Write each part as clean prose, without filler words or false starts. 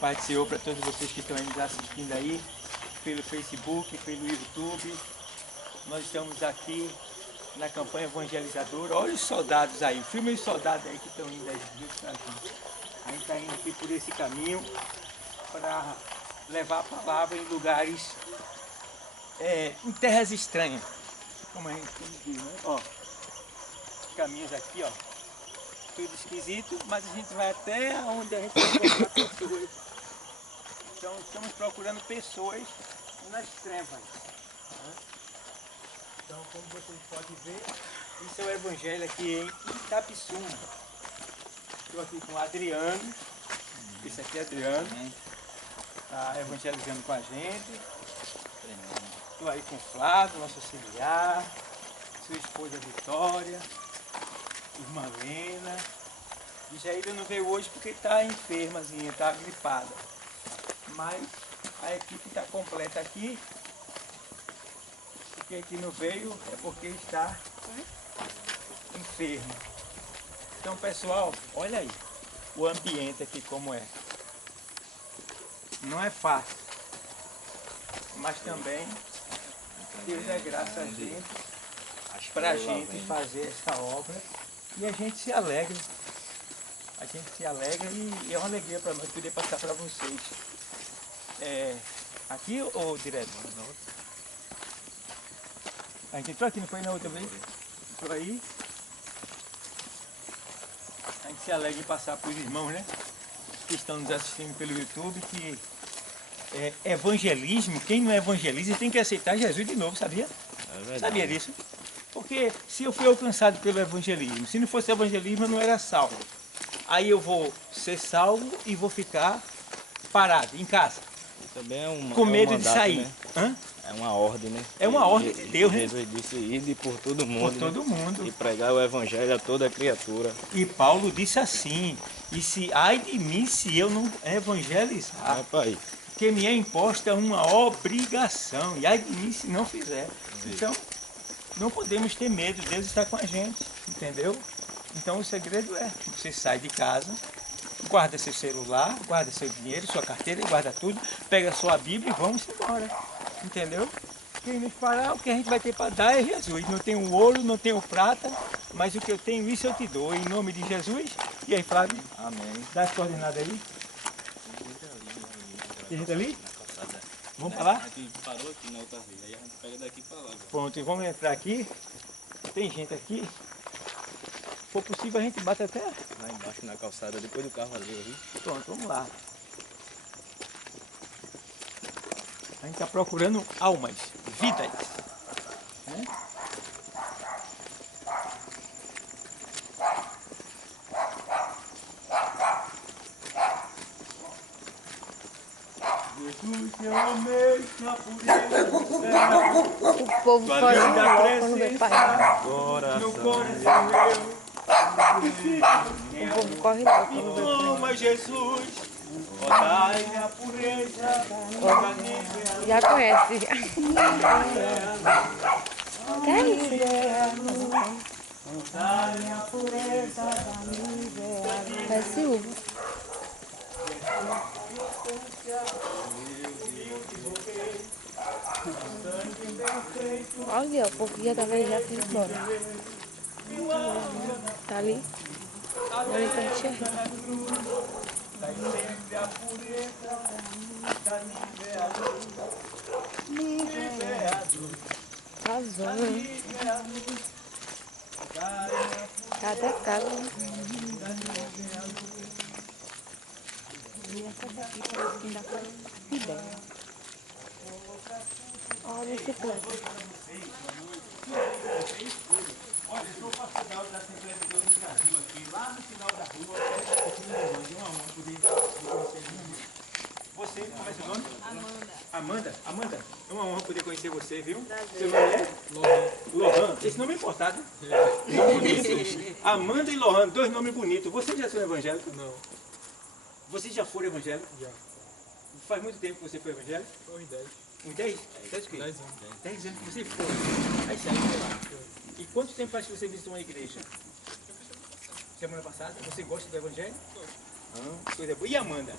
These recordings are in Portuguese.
Paz do Senhor para todos vocês que estão aí nos assistindo aí, pelo Facebook, pelo YouTube. Nós estamos aqui na campanha evangelizadora. Olha os soldados aí, filma os soldados aí que estão indo aí. A gente está indo aqui por esse caminho para levar a palavra em lugares, em terras estranhas, como a gente diz, né? Ó, caminhos aqui, ó, tudo esquisito, mas a gente vai até onde a gente vai encontrar pessoas. Então estamos procurando pessoas nas trevas. Então, como vocês podem ver, isso é o evangelho aqui em Itapissuma. Estou aqui com o Adriano. Esse aqui é Adriano. Está evangelizando com a gente. Estou aí com o Flávio, nosso auxiliar. Sua esposa Vitória. Irmã Lena. E Jaíra não veio hoje porque está enfermazinha, está gripada. Mas a equipe está completa aqui. Porque aqui não veio é porque está enfermo. Então, pessoal, olha aí o ambiente aqui como é. Não é fácil, mas também Deus é graça a gente, para a gente fazer essa obra, e a gente se alegra. A gente se alegra e é uma alegria para nós poder passar para vocês. Aqui ou direto? A gente entrou aqui, não foi na outra vez? Entrou aí. A gente se alegra em passar para os irmãos, né? Que estão nos assistindo pelo YouTube, que evangelismo, quem não evangeliza tem que aceitar Jesus de novo, sabia? Sabia disso? Porque se eu fui alcançado pelo evangelismo, se não fosse evangelismo eu não era salvo. Aí eu vou ser salvo e vou ficar parado em casa. Também é com medo mandato, de sair. Né? Hã? É uma ordem, né? É uma ordem de Deus, né? Jesus disse, ide por todo mundo. Por todo mundo. E pregar o evangelho a toda criatura. E Paulo disse assim, e se ai de mim se eu não evangelizar, pai. que me é imposta uma obrigação, e ai de mim se não fizer. Sim. Então, não podemos ter medo, Deus está com a gente, entendeu? Então o segredo é, você sai de casa, guarda seu celular, guarda seu dinheiro, sua carteira, guarda tudo, pega sua Bíblia e vamos embora, entendeu? Quem nos parar, o que a gente vai ter para dar é Jesus. Não tenho ouro, não tenho prata, mas o que eu tenho, isso eu te dou, em nome de Jesus. E aí, Flávio? Amém. Dá as coordenadas aí. Tem gente ali? Vamos para lá? A gente parou aqui na outra vez, aí a gente pega daqui para lá. Pronto, e vamos entrar aqui. Tem gente aqui. Se for possível, a gente bate até lá embaixo na calçada, depois do carro ali. Pronto, vamos lá. A gente está procurando almas, vidas. Né? Jesus, eu amei a pureza. O povo pode ir quando vê pai. No coração meu. O povo corre logo quando vê pai. Ama Jesus, dai-me a pureza. Já conhece. Que é isso? Dai-me a pureza. Parece uva. Olha, o povo já talvez já foi embora. Tá ali? Agora ele tá enxergando. Casou, né? Tá até casa, né? E essa daqui parece que ainda faz ideia. Olha a bicicleta. Olha, eu sou pastor da Assembleia de Deus no Brasil aqui, lá no final da rua, você, como é seu nome? Amanda. Amanda, é uma honra poder conhecer você, viu? Seu nome é? Lohan. Esse nome é importado. Nome bonito. Amanda e Lohan, dois nomes bonitos. Vocês já são evangélicos? Não. Vocês já foram evangélicos? Já. Faz muito tempo que você foi evangélico? Foi 10. Uns 10? 10 o quê? 10 anos. 10 anos que você foi. Aí saiu de lá. E quanto tempo faz que você visitou uma igreja? Semana passada. Você gosta do evangelho? Coisa boa. E Amanda?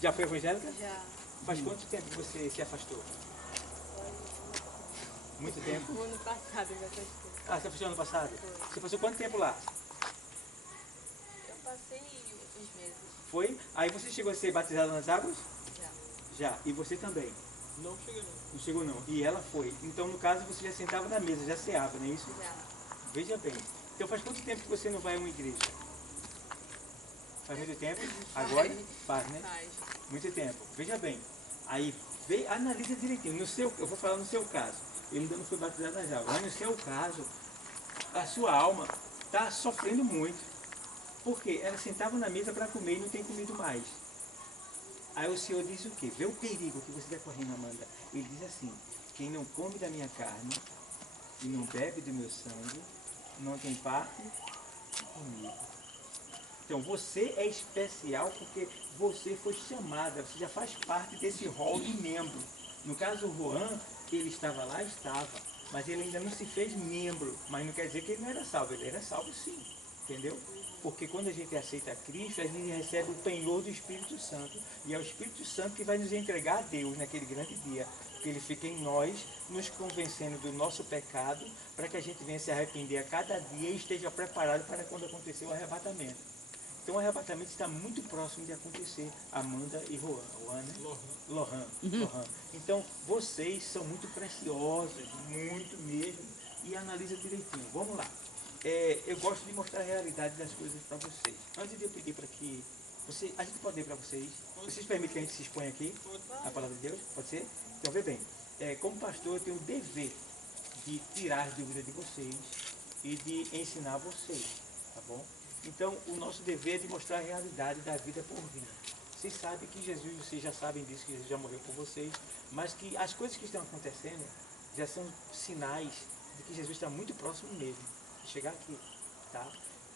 Já foi evangélica? Já. Faz quanto tempo que você se afastou? Muito tempo? No ano passado eu me afastei. Ah, você afastou ano passado? Foi. Você passou quanto tempo lá? Eu passei uns meses. Foi? Aí você chegou a ser batizado nas águas? Já. Já. E você também? Não cheguei não. Não chegou não. E ela foi. Então, no caso, você já sentava na mesa, já ceava, não é isso? Já. Veja bem. Então, faz quanto tempo que você não vai a uma igreja? Faz muito tempo? Agora? Faz, né? Faz. Muito tempo. Veja bem. Aí, analisa direitinho. Eu vou falar no seu caso. Ele ainda não foi batizado nas águas. Mas no seu caso, a sua alma está sofrendo muito. Porque ela sentava na mesa para comer e não tem comido mais. Aí o Senhor diz o quê? Vê o perigo que você está correndo, Amanda. Ele diz assim, quem não come da minha carne e não bebe do meu sangue, não tem parte comigo. Então você é especial porque você foi chamada, você já faz parte desse rol de membro. No caso o Juan, ele estava lá, mas ele ainda não se fez membro. Mas não quer dizer que ele não era salvo, ele era salvo sim, entendeu? Porque quando a gente aceita Cristo, a gente recebe o penhor do Espírito Santo. E é o Espírito Santo que vai nos entregar a Deus naquele grande dia. Que Ele fica em nós, nos convencendo do nosso pecado, para que a gente venha se arrepender a cada dia e esteja preparado para quando acontecer o arrebatamento. Então o arrebatamento está muito próximo de acontecer. Amanda e Juan, né? Lohan. Então vocês são muito preciosos, muito mesmo. E analisa direitinho. Vamos lá. Eu gosto de mostrar a realidade das coisas para vocês. Antes de eu pedir para que a gente pode ler para vocês. Vocês permitem que a gente se exponha aqui? A palavra de Deus? Pode ser? Então vê bem. Como pastor eu tenho o dever de tirar as dúvidas de vocês e de ensinar vocês, tá bom? Então o nosso dever é de mostrar a realidade da vida por vir. Vocês sabem que Jesus, vocês já sabem disso, que Jesus já morreu por vocês, mas que as coisas que estão acontecendo já são sinais de que Jesus está muito próximo mesmo de chegar aqui, tá?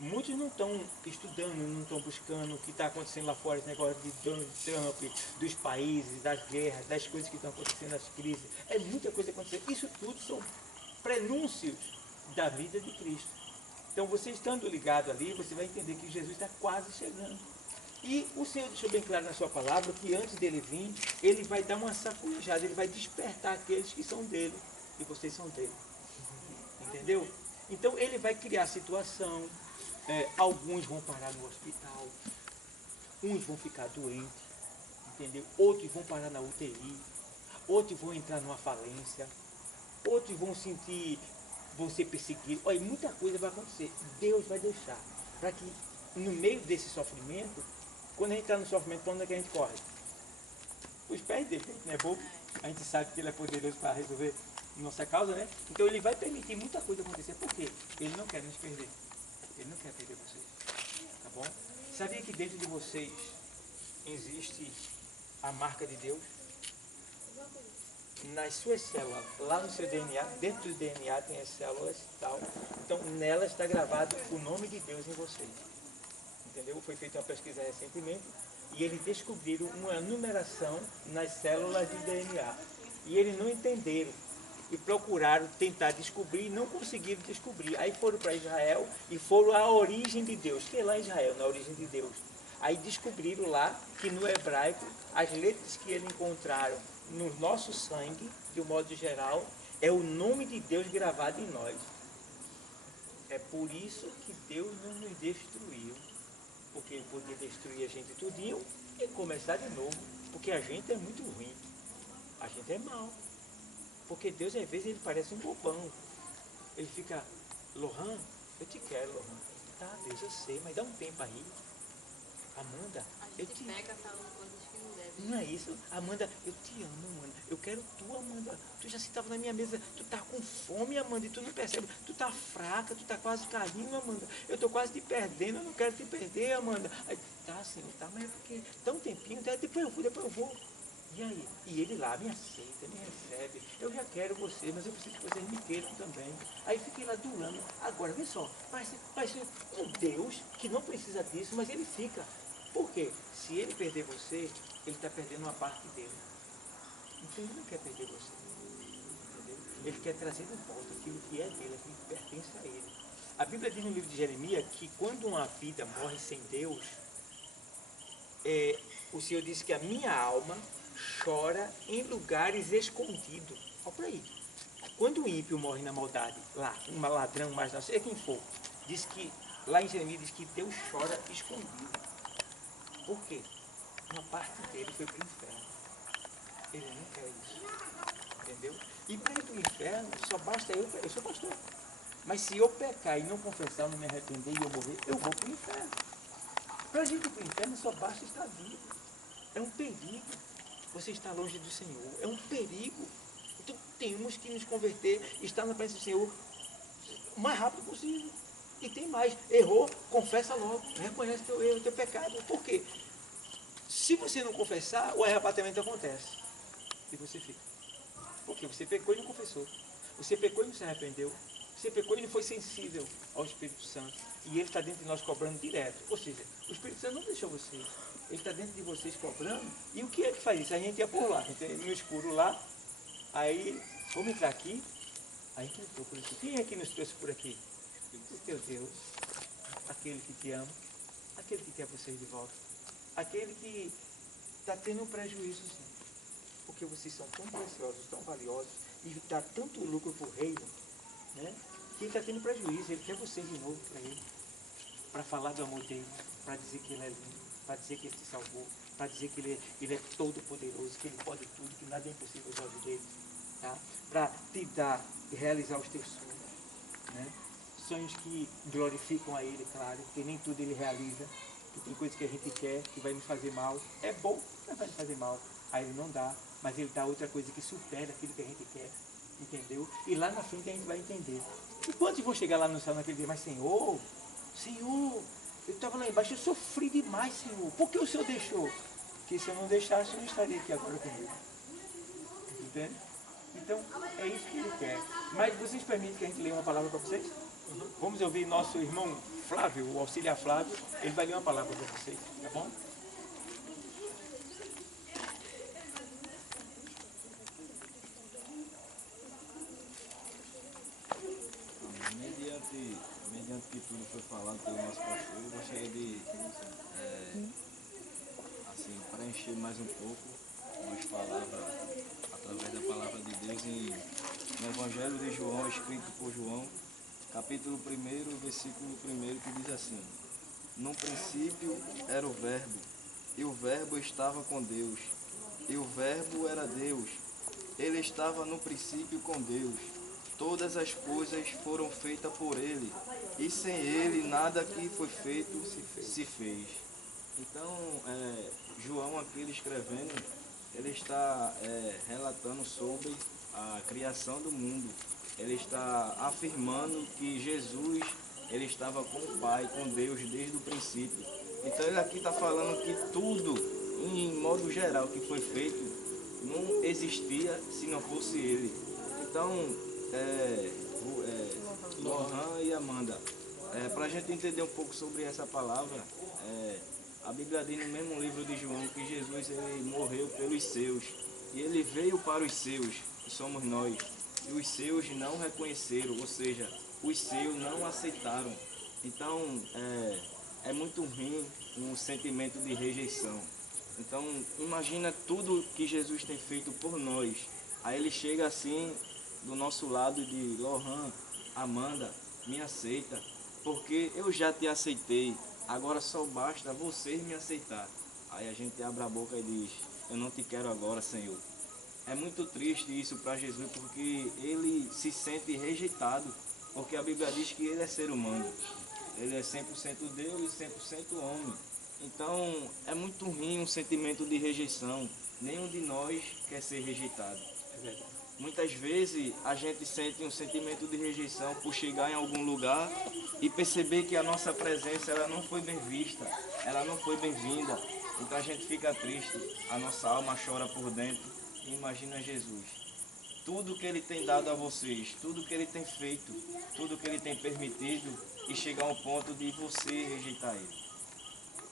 Muitos não estão estudando, não estão buscando o que está acontecendo lá fora, esse negócio de Donald Trump, dos países, das guerras, das coisas que estão acontecendo, das crises. É muita coisa acontecendo. Isso tudo são prenúncios da vida de Cristo. Então você estando ligado ali, você vai entender que Jesus está quase chegando. E o Senhor deixou bem claro na sua palavra que antes dele vir, ele vai dar uma sacudida, ele vai despertar aqueles que são dele, e vocês são dele. Entendeu? Então ele vai criar situação, alguns vão parar no hospital, uns vão ficar doentes, entendeu? Outros vão parar na UTI, outros vão entrar numa falência, outros vão ser perseguidos. Olha, muita coisa vai acontecer. Deus vai deixar para que no meio desse sofrimento, quando a gente está no sofrimento, para onde é que a gente corre? Os pés dele, não é bobo? A gente sabe que ele é poderoso para resolver nossa causa, né? Então ele vai permitir muita coisa acontecer. Por quê? Ele não quer nos perder. Ele não quer perder vocês. Tá bom? Sabia que dentro de vocês existe a marca de Deus? Nas suas células, lá no seu DNA, dentro do DNA tem as células e tal. Então nelas está gravado o nome de Deus em vocês. Entendeu? Foi feita uma pesquisa recentemente e eles descobriram uma numeração nas células do DNA. E eles não entenderam. E procuraram tentar descobrir e não conseguiram descobrir. Aí foram para Israel e foram à origem de Deus, que é lá em Israel, na origem de Deus. Aí descobriram lá que no hebraico, as letras que eles encontraram no nosso sangue, de um modo geral, é o nome de Deus gravado em nós. É por isso que Deus não nos destruiu, porque Ele podia destruir a gente tudinho e começar de novo, porque a gente é muito ruim, a gente é mau. Porque Deus, às vezes, ele parece um bobão. Ele fica, Lohan, eu te quero, Lohan. Tá, Deus, eu sei, mas dá um tempo aí. Amanda, eu te pega falando coisas que não deve. Não é isso? Amanda, eu te amo, Amanda. Eu quero tu, Amanda. Tu já sentava na minha mesa, tu tá com fome, Amanda, e tu não percebe. Tu tá fraca, tu tá quase caindo, Amanda. Eu tô quase te perdendo, eu não quero te perder, Amanda. Aí, tá, Senhor, tá, mas é porque dá um tempinho, tá, depois eu vou. E aí? E ele lá me aceita, me recebe. Eu já quero você, mas eu preciso que vocês me queiram também. Aí fiquei lá durando. Agora, vê só, vai ser um Deus que não precisa disso, mas ele fica. Por quê? Se ele perder você, ele está perdendo uma parte dele. Então ele não quer perder você. Entendeu? Ele quer trazer de volta aquilo que é dele, aquilo que pertence a ele. A Bíblia diz no livro de Jeremias que quando uma vida morre sem Deus, O Senhor disse que a minha alma chora em lugares escondidos. Olha por aí. Quando o ímpio morre na maldade, lá, um ladrão, mas não sei quem for, diz que, lá em Jeremias diz que Deus chora escondido. Por quê? Uma parte dele foi para o inferno. Ele não quer isso. Entendeu? E para ir para o inferno, só basta eu sou pastor. Mas se eu pecar e não confessar, não me arrepender e eu morrer, eu vou para o inferno. Para a gente ir para o inferno, só basta estar vivo. É um perigo você estar longe do Senhor. É um perigo. Então temos que nos converter, estar na presença do Senhor o mais rápido possível. E tem mais, errou, confessa logo, reconhece teu erro, teu pecado. Por quê? Se você não confessar, o arrebatamento acontece. E você fica. Porque você pecou e não confessou. Você pecou e não se arrependeu. Você pecou e não foi sensível ao Espírito Santo. E ele está dentro de nós cobrando direto. Ou seja, o Espírito Santo não deixou vocês. Ele está dentro de vocês cobrando. E o que é que faz isso? A gente ia por lá. A gente ia no escuro lá. Aí, vamos entrar aqui. Aí a gente entrou por aqui. Quem é que nos trouxe por aqui? O teu Deus. Aquele que te ama. Aquele que quer vocês de volta. Aquele que está tendo um prejuízo, sim. Porque vocês são tão preciosos, tão valiosos. E dá tanto lucro para o reino, né? Que ele está tendo prejuízo. Ele quer vocês de novo para ele. Para falar do amor dele. Para dizer que ele é lindo. Para dizer que ele te salvou. Para dizer que ele é todo poderoso. Que ele pode tudo. Que nada é impossível aos olhos dele. Tá? Para te dar e realizar os teus sonhos. Né? Sonhos que glorificam a ele, claro. Porque nem tudo ele realiza. Que tem coisas que a gente quer, que vai nos fazer mal. É bom, mas vai nos fazer mal. Aí ele não dá. Mas ele dá outra coisa que supera aquilo que a gente quer. Entendeu? E lá na frente a gente vai entender. E quantos vão chegar lá no céu naquele dia? Mas Senhor, eu estava lá embaixo, eu sofri demais, Senhor. Por que o Senhor deixou? Porque se eu não deixasse, eu não estaria aqui agora comigo. Entende? Então, é isso que ele quer. Mas vocês permitem que a gente leia uma palavra para vocês? Vamos ouvir nosso irmão Flávio, o auxiliar Flávio. Ele vai ler uma palavra para vocês, tá bom? Mediante que tudo foi falado pelo nosso pastor, eu gostaria de assim, preencher mais um pouco umas palavras através da palavra de Deus no Evangelho de João, escrito por João, capítulo 1, versículo 1, que diz assim: No princípio era o Verbo, e o Verbo estava com Deus, e o Verbo era Deus. Ele estava no princípio com Deus. Todas as coisas foram feitas por ele, e sem ele nada que foi feito se fez. Então, João aqui escrevendo, ele está relatando sobre a criação do mundo. Ele está afirmando que Jesus, ele estava com o Pai, com Deus desde o princípio. Então ele aqui está falando que tudo, em modo geral, que foi feito, não existia se não fosse ele. Então, Lohan e Amanda, para a gente entender um pouco sobre essa palavra, a Bíblia diz no mesmo livro de João que Jesus ele morreu pelos seus, e ele veio para os seus, que somos nós, e os seus não reconheceram, ou seja, os seus não aceitaram. Então, é muito ruim um sentimento de rejeição. Então, imagina tudo que Jesus tem feito por nós. Aí ele chega assim, do nosso lado de Lohan, Amanda, me aceita, porque eu já te aceitei, agora só basta vocês me aceitar. Aí a gente abre a boca e diz: eu não te quero agora, Senhor. É muito triste isso para Jesus, porque ele se sente rejeitado, porque a Bíblia diz que ele é ser humano. Ele é 100% Deus e 100% homem. Então, é muito ruim um sentimento de rejeição. Nenhum de nós quer ser rejeitado. É verdade. Muitas vezes a gente sente um sentimento de rejeição por chegar em algum lugar e perceber que a nossa presença ela não foi bem vista, ela não foi bem-vinda. Então a gente fica triste, a nossa alma chora por dentro. E imagina Jesus. Tudo que ele tem dado a vocês, tudo que ele tem feito, tudo que ele tem permitido, e chegar ao ponto de você rejeitar ele.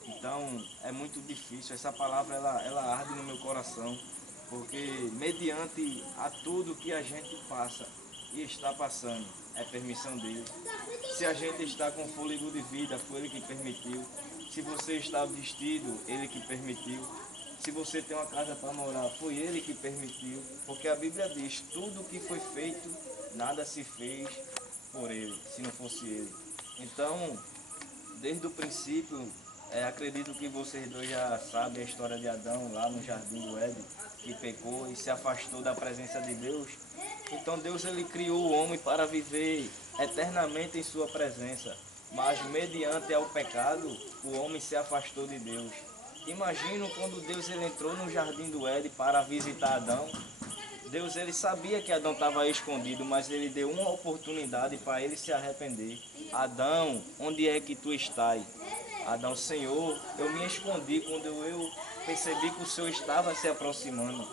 Então é muito difícil, essa palavra ela arde no meu coração, porque mediante a tudo que a gente passa e está passando, é permissão dele. Se a gente está com fôlego de vida, foi ele que permitiu. Se você está vestido, Ele que permitiu. Se você tem uma casa para morar, foi Ele que permitiu. Porque a Bíblia diz, tudo que foi feito, nada se fez por Ele, se não fosse Ele. Então, desde o princípio, acredito que vocês dois já sabem a história de Adão lá no Jardim do Éden, que pecou e se afastou da presença de Deus. Então Deus ele criou o homem para viver eternamente em sua presença, mas mediante ao pecado, o homem se afastou de Deus. Imagino quando Deus ele entrou no Jardim do Éden para visitar Adão. Deus ele sabia que Adão estava escondido, mas ele deu uma oportunidade para ele se arrepender. Adão, onde é que tu estás? Adão, Senhor, eu me escondi quando eu percebi que o Senhor estava se aproximando.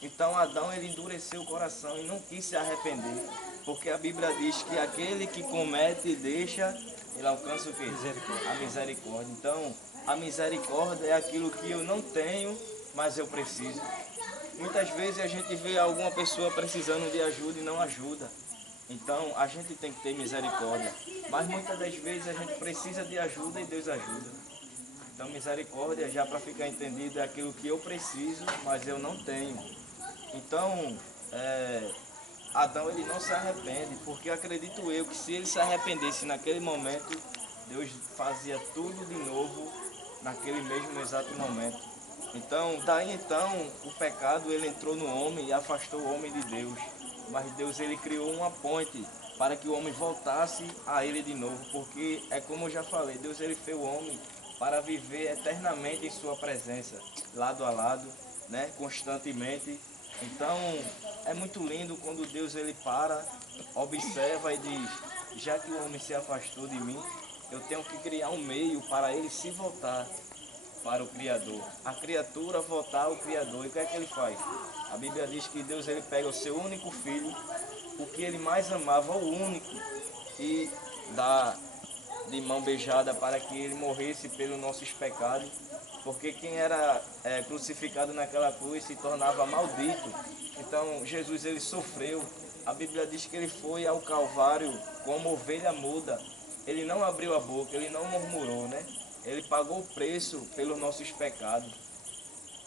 Então Adão ele endureceu o coração e não quis se arrepender, porque a Bíblia diz que aquele que comete e deixa, ele alcança o quê? Misericórdia. A misericórdia. Então, a misericórdia é aquilo que eu não tenho, mas eu preciso. Muitas vezes a gente vê alguma pessoa precisando de ajuda e não ajuda. Então, a gente tem que ter misericórdia. Mas muitas das vezes a gente precisa de ajuda e Deus ajuda. Então, misericórdia, já para ficar entendido, é aquilo que eu preciso, mas eu não tenho. Então, Adão ele não se arrepende, porque acredito eu que se ele se arrependesse naquele momento, Deus fazia tudo de novo naquele mesmo exato momento. Então, daí então, o pecado ele entrou no homem e afastou o homem de Deus. Mas Deus ele criou uma ponte para que o homem voltasse a ele de novo, porque é como eu já falei, Deus ele fez o homem para viver eternamente em sua presença, lado a lado, né, constantemente. Então, é muito lindo quando Deus ele para, observa e diz, já que o homem se afastou de mim, eu tenho que criar um meio para ele se voltar para o Criador. A criatura voltar ao Criador. E o que é que ele faz? A Bíblia diz que Deus ele pega o seu único filho, o que ele mais amava, o único, e dá de mão beijada para que ele morresse pelos nossos pecados, porque quem era crucificado naquela cruz se tornava maldito. Então Jesus ele sofreu. A Bíblia diz que ele foi ao Calvário como ovelha muda. Ele não abriu a boca, ele não murmurou, né? Ele pagou o preço pelos nossos pecados.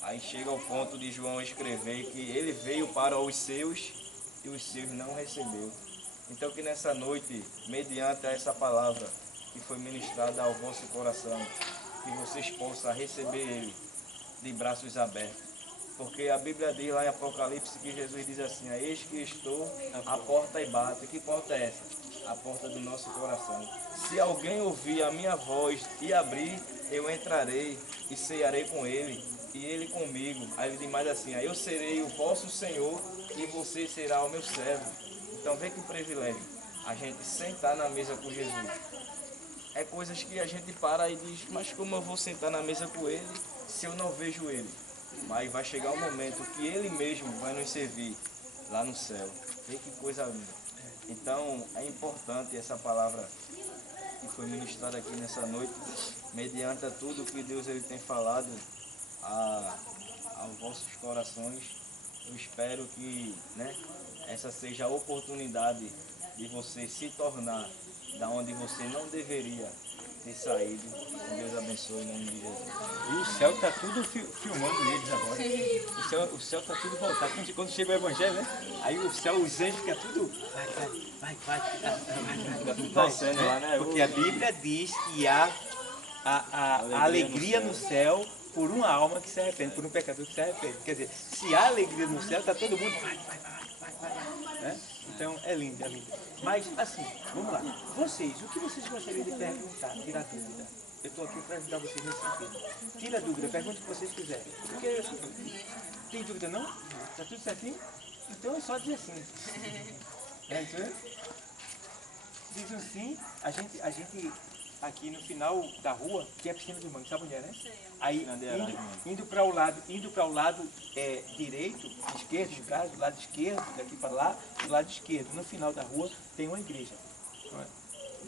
Aí chega ao ponto de João escrever que ele veio para os seus e os seus não recebeu. Então que nessa noite, mediante essa palavra que foi ministrada ao vosso coração, que vocês possam receber ele de braços abertos. Porque a Bíblia diz lá em Apocalipse que Jesus diz assim, eis que estou à porta e bato. Que porta é essa? A porta do nosso coração. Se alguém ouvir a minha voz e abrir, eu entrarei e cearei com ele e ele comigo. Aí ele diz mais assim, eu serei o vosso Senhor e você será o meu servo. Então vê que privilégio a gente sentar na mesa com Jesus. É coisas que a gente para e diz, mas como eu vou sentar na mesa com ele se eu não vejo ele? Mas vai chegar um momento que ele mesmo vai nos servir lá no céu. Vê que coisa linda. Então é importante essa palavra que foi ministrada aqui nessa noite, mediante a tudo que Deus ele tem falado aos vossos corações. Eu espero que essa seja a oportunidade de você se tornar da onde você não deveria ter saído. Que Deus abençoe em nome de Jesus. E o céu está tudo filmando eles agora. O céu está tudo voltado. Quando chega o Evangelho, né? Aí o céu, os anjos ficam tudo. Vai. Fica tudo torcendo lá, né? Porque a Bíblia diz que há a alegria no céu por uma alma que se arrepende, por um pecador que se arrepende. Quer dizer, se há alegria no céu, está todo mundo. Vai. Né? Então é lindo, é lindo. Mas assim, vamos lá. Vocês, o que vocês gostariam de perguntar, tirar dúvida? Eu estou aqui para ajudar vocês nesse sentido. Tira a dúvida, pergunta o que vocês quiserem. Porque tem dúvida não? Está tudo certinho? Então é só dizer sim. Diz um sim, a gente aqui no final da rua, que é a piscina do mangue, sabe onde é, né? Aí indo para o lado direito, esquerdo, no caso, do lado esquerdo, daqui para lá, do lado esquerdo, no final da rua, tem uma igreja.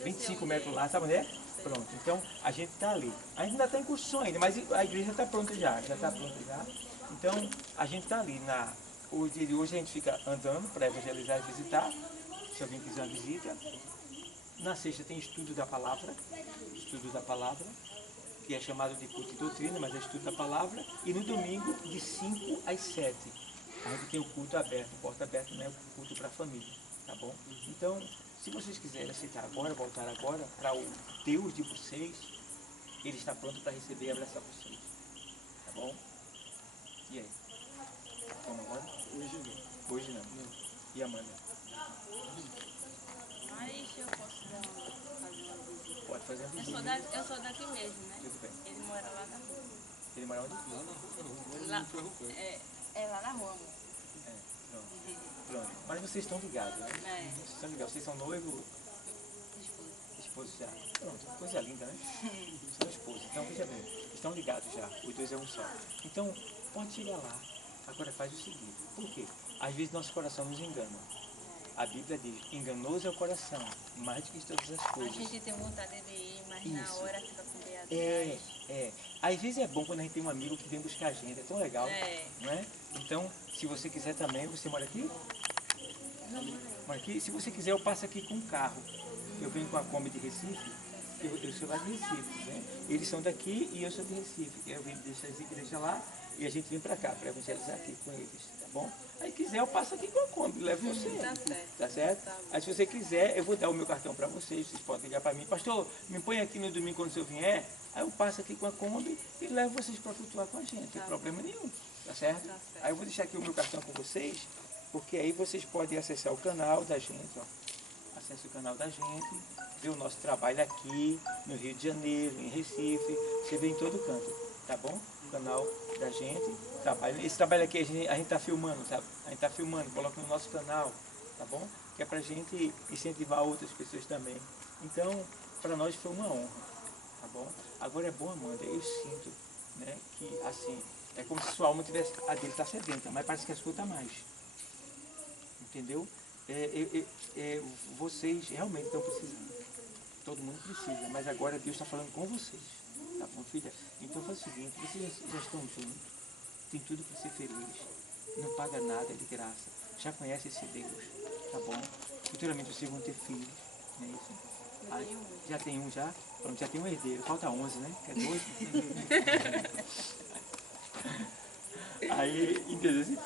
25 metros lá, sabe onde é? Pronto, então a gente está ali. A gente ainda está em construção ainda, mas a igreja está pronta já está pronta já. Então a gente está ali. Hoje a gente fica andando para evangelizar e visitar, se alguém quiser uma visita. Na sexta tem estudo da palavra. que é chamado de culto e doutrina, mas é estudo da palavra, e no domingo, de 5 às 7. A gente tem o culto aberto, porta aberta, não é o culto para a família, tá bom? Então, se vocês quiserem aceitar agora, voltar agora, para o Deus de vocês, Ele está pronto para receber e abraçar vocês, tá bom? E aí? Vamos agora? Hoje não. E Amanda? Mas eu posso fazer uma visita. Pode fazer a visita. Eu sou daqui mesmo, né? Tudo bem. Ele mora lá na rua. Ele mora onde? Lá, é lá na rua, amor. É, pronto. Pronto. Mas vocês estão ligados, né? É. Vocês estão ligados. Vocês são noivo, esposo já. Pronto, coisa linda, né? São esposos. Então, veja bem, estão ligados já. Os dois é um só. Então, pode chegar lá. Agora faz o seguinte. Por quê? Às vezes nosso coração nos engana. A Bíblia diz, enganoso é o coração, mais do que todas as A coisas. gente tem vontade de ir, mas na Isso. hora fica com medo. É. Às vezes é bom quando a gente tem um amigo que vem buscar a gente, é tão legal, É. não é? Então, se você quiser também, você mora aqui? Mora aqui? Se você quiser, eu passo aqui com um carro. Eu venho com a Kombi de Recife, eu sou lá de Recife, né? Eles são daqui e eu sou de Recife. Eu vim deixar as igrejas lá e a gente vem para cá, para evangelizar aqui com eles, tá bom? Aí quiser, eu passo aqui com a Kombi, levo você. Tá certo. Tá certo? Tá bom. Aí se você quiser, eu vou dar o meu cartão para vocês podem ligar para mim. Pastor, me põe aqui no domingo quando o senhor vier, aí eu passo aqui com a Kombi e levo vocês para cultuar com a gente, não tem problema nenhum, tá certo? Tá certo. Aí eu vou deixar aqui o meu cartão com vocês, porque aí vocês podem acessar o canal da gente, ó. Acesse o canal da gente, ver o nosso trabalho aqui, no Rio de Janeiro, em Recife, você vê em todo canto, tá bom? O canal da gente, trabalho. Esse trabalho aqui a gente está filmando, sabe? A gente está filmando, coloca no nosso canal, tá bom? Que é pra gente incentivar outras pessoas também. Então, para nós foi uma honra, tá bom? Agora é bom, Amanda, eu sinto, né, que assim, é como se sua alma tivesse, a dele está sedenta, mas parece que a sua está mais. Entendeu? Vocês realmente estão precisando. Todo mundo precisa, mas agora Deus está falando com vocês. Tá bom, filha? Então faz o seguinte, vocês já estão juntos, tem tudo para ser feliz, não paga nada, é de graça. Já conhece esse Deus, tá bom? Futuramente vocês vão ter filhos, não é isso? tenho um. Já tem um já? Pronto, já tem um herdeiro, falta 11, né? Quer 12? Aí, entendeu?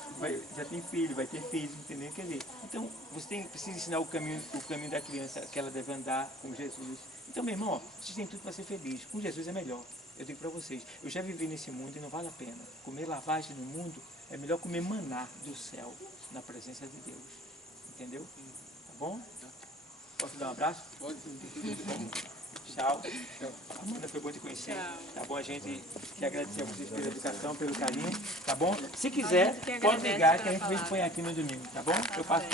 Já tem filho, vai ter filhos, entendeu? Quer dizer, então você precisa ensinar o caminho da criança que ela deve andar com Jesus. Então, meu irmão, ó, vocês têm tudo para ser feliz. Com Jesus é melhor. Eu digo para vocês, eu já vivi nesse mundo e não vale a pena. Comer lavagem no mundo é melhor comer maná do céu, na presença de Deus. Entendeu? Tá bom? Posso dar um abraço? Pode. Tchau. Amanda, foi bom te conhecer. Tchau. Tá bom? A gente quer agradecer a vocês pela educação, pelo carinho. Tá bom? Se quiser, A gente que pode agradece ligar que a pela gente vem palavra. põe aqui no domingo. Tá bom? Eu passo.